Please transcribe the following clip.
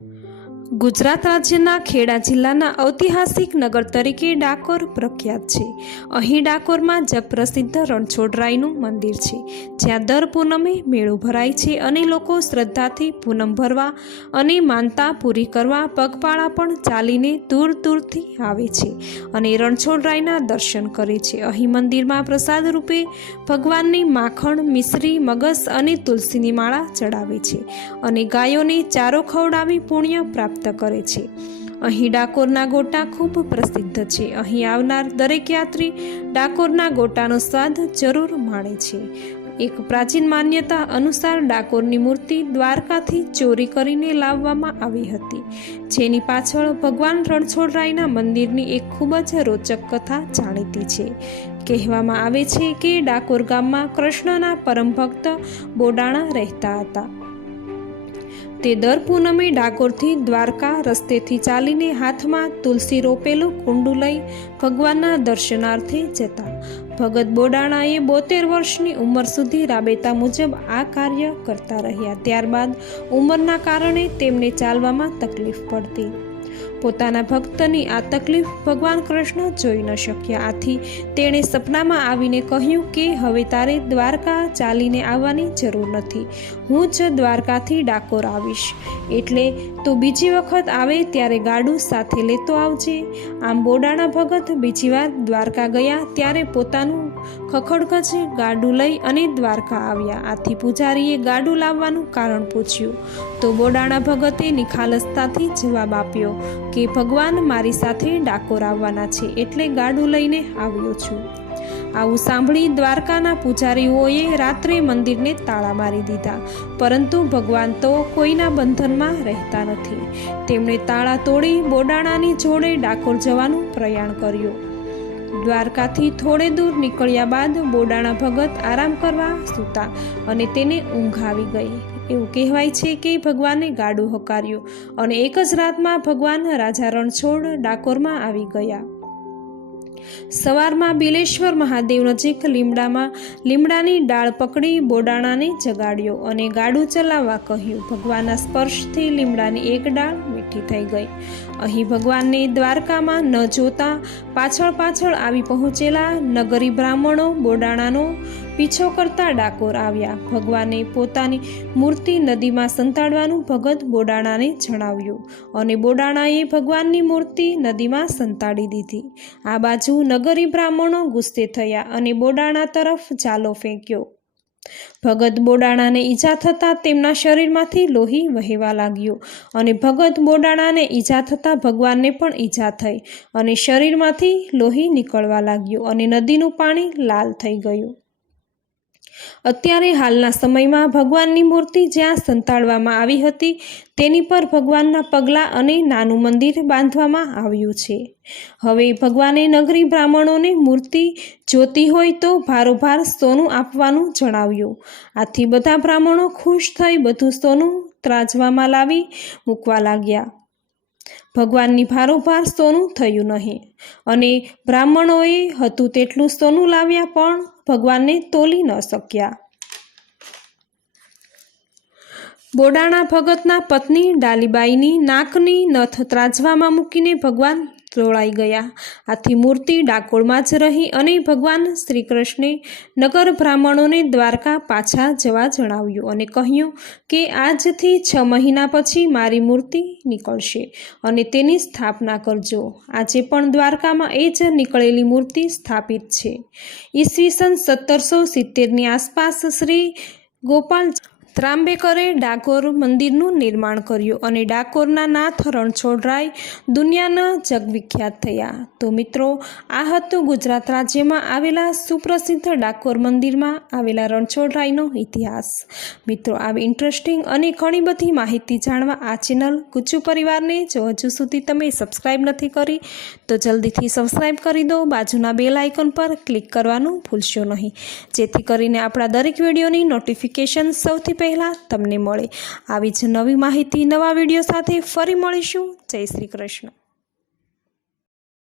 ગુજરાત રાજ્યના ખેડા જિલ્લાના ઐતિહાસિક નગર તરીકે ડાકોર પ્રખ્યાત છે. અહીં ડાકોરમાં જગપ્રસિદ્ધ રણછોડરાયનું મંદિર છે. જ્યાં દર પૂનમે મેળો ભરાય છે અને લોકો શ્રદ્ધાથી પૂનમ ભરવા અને માનતા પૂરી કરવા પગપાળા પણ ચાલીને દૂર દૂરથી આવે છે અને રણછોડરાયના દર્શન કરે છે. અહીં મંદિરમાં પ્રસાદ રૂપે ભગવાનની માખણ, મિશ્રી, મગસ અને તુલસીની માળા ચડાવે છે અને ગાયોને ચારો ખવડાવી પુણ્ય પ્રાપ્ત કરે છે. અહીં ડાકોરના ગોટા ખૂબ પ્રસિદ્ધ છે. અહીં આવનાર દરેક યાત્રી ડાકોરના ગોટાનો સ્વાદ જરૂર માણે છે. એક પ્રાચીન માન્યતા અનુસાર ડાકોરની મૂર્તિ દ્વારકાથી ચોરી કરીને લાવવામાં આવી હતી. જેની પાછળ ભગવાન રણછોડરાયના મંદિરની એક ખૂબ જ રોચક કથા જાણીતી છે. કહેવામાં આવે છે કે ડાકોર ગામમાં કૃષ્ણના પરમ ભક્ત બોડાણા રહેતા હતા. તે દર પૂનમે ડાકોરથી દ્વારકા રસ્તેથી ચાલીને હાથમાં તુલસી રોપેલું કુંડું લઈ ભગવાનના દર્શનાર્થે જતા. ભગત બોડાણાએ બોતેર વર્ષની ઉંમર સુધી રાબેતા મુજબ આ કાર્ય કરતા રહ્યા. ત્યારબાદ ઉંમરના કારણે તેમને ચાલવામાં તકલીફ પડતી. પોતાના ભક્તની આ તકલીફ ભગવાન કૃષ્ણ જોઈ ન શક્યા. આથી તેણે સપનામાં આવીને કહ્યું કે હવે તારે દ્વારકા ચાલીને આવવાની જરૂર નથી. હું જ દ્વારકાથી ડાકોર આવીશ. એટલે તું બીજી વખત આવે ત્યારે ગાડું સાથે લેતો આવજે. આમ બોડાણા ભગત બીજી વાર દ્વારકા ગયા ત્યારે પોતાનું ખખડગજ ગાડું લઈ અને દ્વારકા આવ્યા. આથી પૂજારીએ ગાડું લાવવાનું કારણ પૂછ્યું. તો બોડાણા ભગતે નિખાલસતાથી જવાબ આપ્યો કે, ભગવાન મારી સાથે ડાકોર આવવાના છે, એટલે ગાડું લઈને આવ્યો છું. આવું સાંભળી દ્વારકાના પૂજારીઓએ રાત્રે મંદિરને તાળા મારી દીધા. પરંતુ ભગવાન તો કોઈના બંધનમાં રહેતા નથી. તેમણે તાળા તોડી બોડાણાની જોડે ડાકોર જવાનું પ્રયાણ કર્યું. દ્વારકાથી થોડે દૂર નીકળ્યા બાદ બોડાણા ભગત આરામ કરવા સૂતા અને તેને ઊંઘ આવી ગઈ. એવું કહેવાય છે કે ભગવાને ગાડું હકાર્યું અને એક જ રાતમાં ભગવાન રાજા રણછોડ ડાકોરમાં આવી ગયા. સવારમાં બિલેશ્વર મહાદેવ નજીક લીમડામાં લીમડાની ડાળ પકડી બોડાણાને જગાડ્યો અને ગાડું ચલાવવા કહ્યું. ભગવાનના સ્પર્શથી લીમડાની એક ડાળ મીઠી થઈ ગઈ. અહીં ભગવાનને દ્વારકામાં ન જોતા પાછળ પાછળ આવી પહોંચેલા નગરી બ્રાહ્મણો, બોડાણાનો પીછો કરતા ડાકોર આવ્યા. ભગવાને પોતાની મૂર્તિ નદીમાં સંતાડવાનું ભગત બોડાણાને જણાવ્યું અને બોડાણાએ ભગવાનની મૂર્તિ નદીમાં સંતાડી દીધી. આ બાજુ નગરી બ્રાહ્મણો ગુસ્સે થયા અને બોડાણા તરફ ચાલો ફેંક્યો. ભગત બોડાણાને ઈજા થતાં તેમના શરીરમાંથી લોહી વહેવા લાગ્યું અને ભગત બોડાણાને ઈજા થતાં ભગવાનને પણ ઈજા થઈ અને શરીરમાંથી લોહી નીકળવા લાગ્યું અને નદીનું પાણી લાલ થઈ ગયું. અત્યારે હાલના સમયમાં ભગવાનની મૂર્તિ જ્યાં સંતાડવામાં આવી હતી, તેની પર ભગવાનના પગલાં અને નાનું મંદિર બાંધવામાં આવ્યું છે. હવે ભગવાને નગરી બ્રાહ્મણોને મૂર્તિ જોતી હોય તો ભારોભાર સોનું આપવાનું જણાવ્યું. આથી બધા બ્રાહ્મણો ખુશ થઈ બધું સોનું ત્રાજવામાં લાવી મૂકવા લાગ્યા. ભગવાનની ભારોભાર સોનું થયું નહીં. અને બ્રાહ્મણોએ હતું તેટલું સોનું લાવ્યા પણ ભગવાનને તોલી ન શક્યા. બોડાણા ભગતના પત્ની ડાલીબાઈની નાકની નથ ત્રાજવામાં મૂકીને ભગવાન તોળાઈ ગયા. આથી મૂર્તિ ડાકોરમાં જ રહી અને ભગવાન શ્રી કૃષ્ણે નગર બ્રાહ્મણોને દ્વારકા પાછા જવા જણાવ્યું અને કહ્યું કે આજથી છ મહિના પછી મારી મૂર્તિ નીકળશે અને તેની સ્થાપના કરજો. આજે પણ દ્વારકામાં એ જ નીકળેલી મૂર્તિ સ્થાપિત છે. ઈસવીસન સત્તરસો સિત્તેરની આસપાસ શ્રી ગોપાલ ત્રાંબેકરે ડાકોર મંદિરનું નિર્માણ કર્યું અને ડાકોરના નાથ રણછોડરાય દુનિયાના જગવિખ્યાત થયા. તો મિત્રો, આ હતું ગુજરાત રાજ્યમાં આવેલા સુપ્રસિદ્ધ ડાકોર મંદિરમાં આવેલા રણછોડરાયનો ઇતિહાસ. મિત્રો, આવી ઇન્ટરેસ્ટિંગ અને ઘણી બધી માહિતી જાણવા આ ચેનલ ગુજ્જુ પરિવારને જો હજુ સુધી તમે સબસ્ક્રાઈબ નથી કરી, તો જલ્દીથી સબસ્ક્રાઈબ કરી દો. બાજુના બેલ આઇકન પર ક્લિક કરવાનું ભૂલશો નહીં. જેથી કરીને આપણા દરેક વિડીયોની નોટિફિકેશન સૌથી પહેલાં તમને મળે. આવી જ નવી માહિતી, નવા વીડિયો સાથે ફરી મળીશું. જય શ્રી કૃષ્ણ.